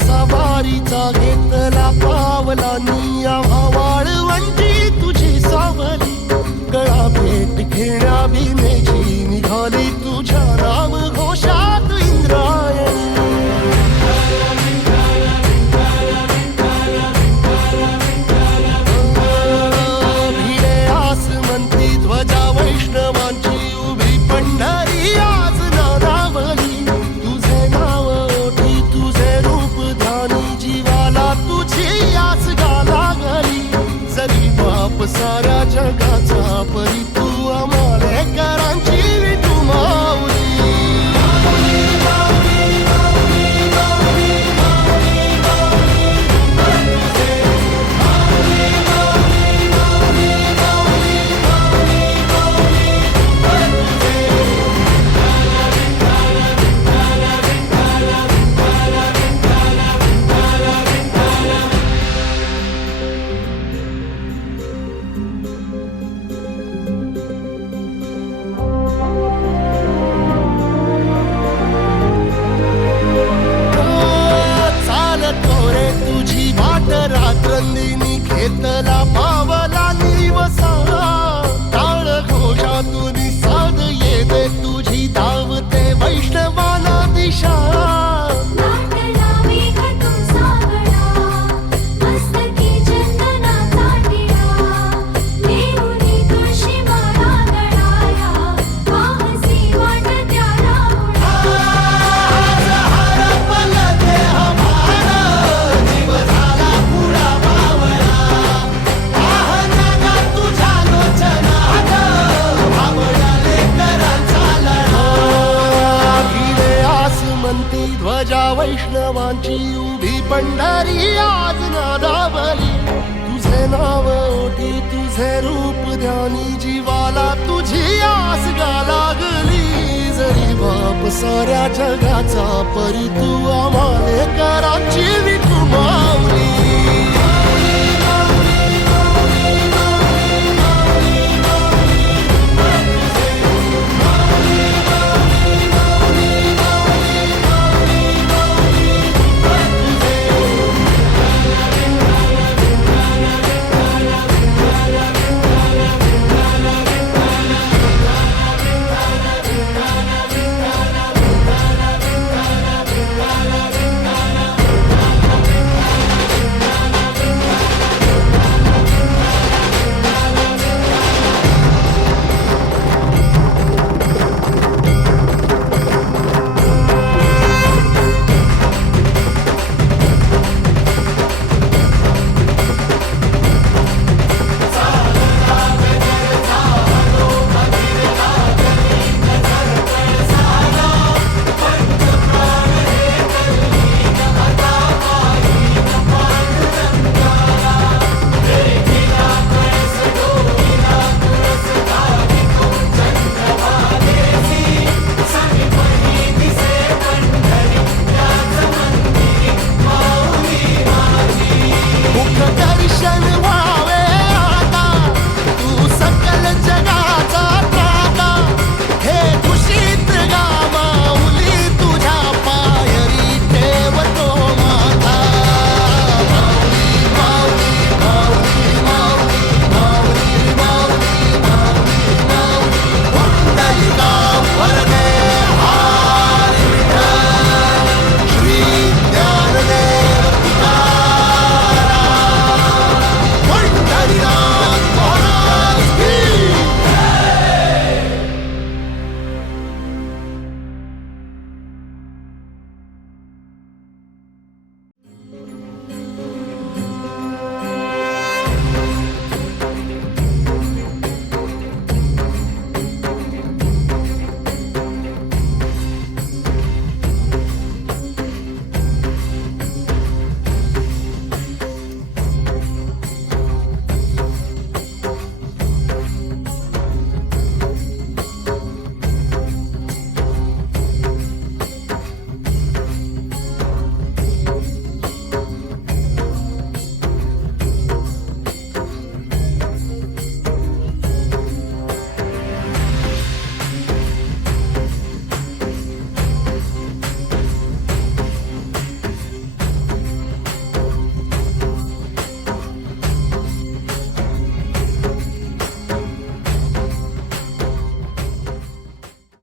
असा वारीचा घेतला पावलांनी आम्हा वाळवंटी तुझी सावली गळा भेट घेण्या भीमेची निघाली तुझ्या नाम घोषात इंद्रायणी भिडे आसमंती ध्वजा वैष्णवांची उभी पंढरी आज नादावली तुझे नाव ओठी तुझे रूप ध्यानी जीवाला तुझी आस गा लागली जरी बाप साऱ्या जगाचा परी तू आमालेकरांची विठू माऊली रात्रंदिनी घेतला पावला निवसा टाळ घोषातून साध येते तुझी धावते वैष्णवाला दिशा ध्वजा वैष्णवांची उभी पंढरी आज नादावली तुझे नाव ओठी तुझे रूप ध्यानी जीवाला तुझी आस गा लागली जरी बाप साऱ्या जगाचा परी तू आम्हालेकरांची विठू माऊली